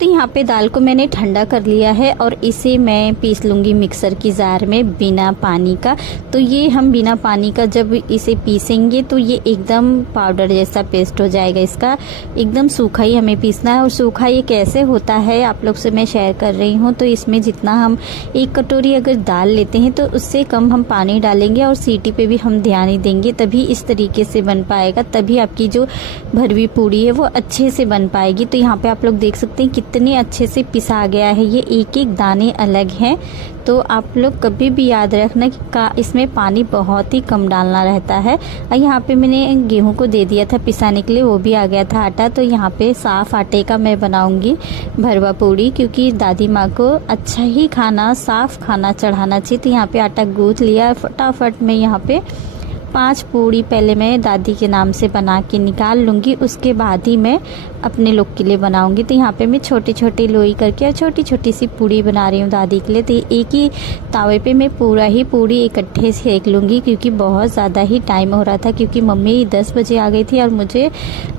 तो यहाँ पे दाल को मैंने ठंडा कर लिया है और इसे मैं पीस लूँगी मिक्सर की जार में बिना पानी का। तो ये हम बिना पानी का जब इसे पीसेंगे तो ये एकदम पाउडर जैसा पेस्ट हो जाएगा। इसका एकदम सूखा ही हमें पीसना है। और सूखा ये कैसे होता है आप लोग से मैं शेयर कर रही हूँ। तो इसमें जितना हम 1 कटोरी अगर दाल लेते हैं तो उससे कम हम पानी डालेंगे और सीटी पे भी हम ध्यान ही देंगे, तभी इस तरीके से बन पाएगा, तभी आपकी जो भरवी पूड़ी है वो अच्छे से बन पाएगी। तो यहाँ पे आप लोग देख सकते हैं कितने अच्छे से पिसा गया है, ये एक एक दाने अलग हैं। तो आप लोग कभी भी याद रखना कि इसमें पानी बहुत ही कम डालना रहता है। और यहाँ पे मैंने गेहूं को दे दिया था पिसाने के लिए, वो भी आ गया था आटा। तो यहाँ पे साफ़ आटे का मैं बनाऊंगी भरवा पूड़ी, क्योंकि दादी माँ को अच्छा ही खाना, साफ़ खाना चढ़ाना चाहिए। तो यहाँ पे आटा गूँथ लिया फटाफट। मैं यहाँ पे 5 पूड़ी पहले मैं दादी के नाम से बना के निकाल लूँगी, उसके बाद ही मैं अपने लोग के लिए बनाऊँगी। तो यहाँ पे मैं छोटी छोटी लोई करके और छोटी छोटी सी पूड़ी बना रही हूँ दादी के लिए। तो एक ही तावे पे मैं पूरा ही पूड़ी इकट्ठे सेक लूँगी, क्योंकि बहुत ज़्यादा ही टाइम हो रहा था, क्योंकि मम्मी 10 बजे आ गई थी और मुझे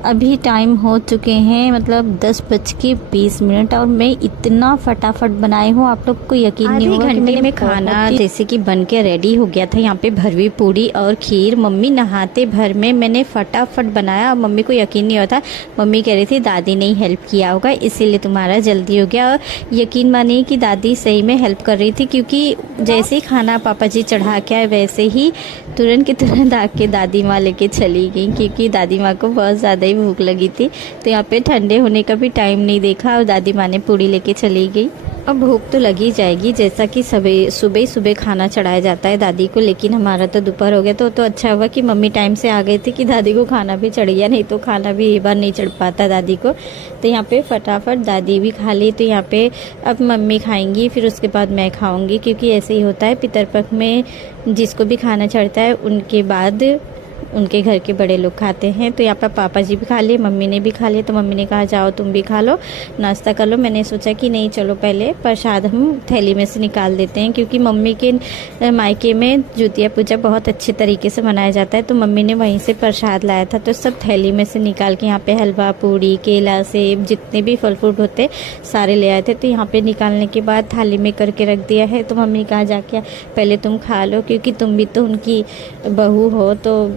अभी टाइम हो चुके हैं मतलब 10:20 और मैं इतना फटाफट बनाई हूँ आप लोग को यकीन नहीं होगा कि मेरे खाना जैसे कि बन के रेडी हो गया था। यहाँ पे भरवी पूड़ी और खीर मम्मी नहाते भर में मैंने फटाफट बनाया और मम्मी को यकीन नहीं होता। मम्मी कह रही थी दादी ने हेल्प किया होगा इसीलिए तुम्हारा जल्दी हो गया। और यकीन मानिए कि दादी सही में हेल्प कर रही थी, क्योंकि जैसे ही खाना पापा जी चढ़ा के आए वैसे ही तुरंत के तुरंत आके दादी माँ लेके चली गई, क्योंकि दादी माँ को बहुत ज़्यादा ही भूख लगी थी। तो यहाँ पे ठंडे होने का भी टाइम नहीं देखा और दादी माँ ने पूड़ी लेके चली गई। अब भूख तो लगी जाएगी, जैसा कि सुबह सुबह खाना चढ़ाया जाता है दादी को, लेकिन हमारा तो दोपहर हो गया। तो अच्छा हुआ कि मम्मी टाइम से आ गई थी कि दादी को खाना भी चढ़ गया, नहीं तो खाना भी एक बार नहीं चढ़ पाता दादी को। तो यहाँ पे फटाफट दादी भी खा ली। तो यहाँ पे अब मम्मी खाएंगी, फिर उसके बाद मैं खाऊंगी, क्योंकि ऐसे ही होता है पितरपक्ष में, जिसको भी खाना चढ़ता है उनके बाद उनके घर के बड़े लोग खाते हैं। तो यहाँ पर पापा जी भी खा लिए, मम्मी ने भी खा लिया। तो मम्मी ने कहा जाओ तुम भी खा लो, नाश्ता कर लो। मैंने सोचा कि नहीं चलो पहले प्रसाद हम थैली में से निकाल देते हैं, क्योंकि मम्मी के मायके में जुतिया पूजा बहुत अच्छे तरीके से मनाया जाता है। तो मम्मी ने वहीं से प्रसाद लाया था, तो सब थैली में से निकाल के यहाँ पे हलवा पूड़ी केला सेब जितने भी फल फ्रूट होते सारे ले आए थे। तो यहाँ पे निकालने के बाद थाली में करके रख दिया है। तो मम्मी कहा जाके पहले तुम खा लो, क्योंकि तुम भी तो उनकी बहू हो, तो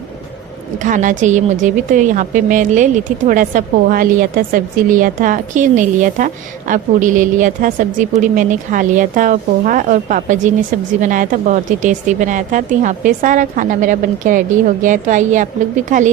खाना चाहिए मुझे भी। तो यहाँ पे मैं ले ली थी, थोड़ा सा पोहा लिया था, सब्ज़ी लिया था, खीर नहीं लिया था, अब पूड़ी ले लिया था। सब्ज़ी पूड़ी मैंने खा लिया था और पोहा, और पापा जी ने सब्ज़ी बनाया था, बहुत ही टेस्टी बनाया था। तो यहाँ पे सारा खाना मेरा बन के रेडी हो गया है। तो आइए आप लोग भी खा लीजिए।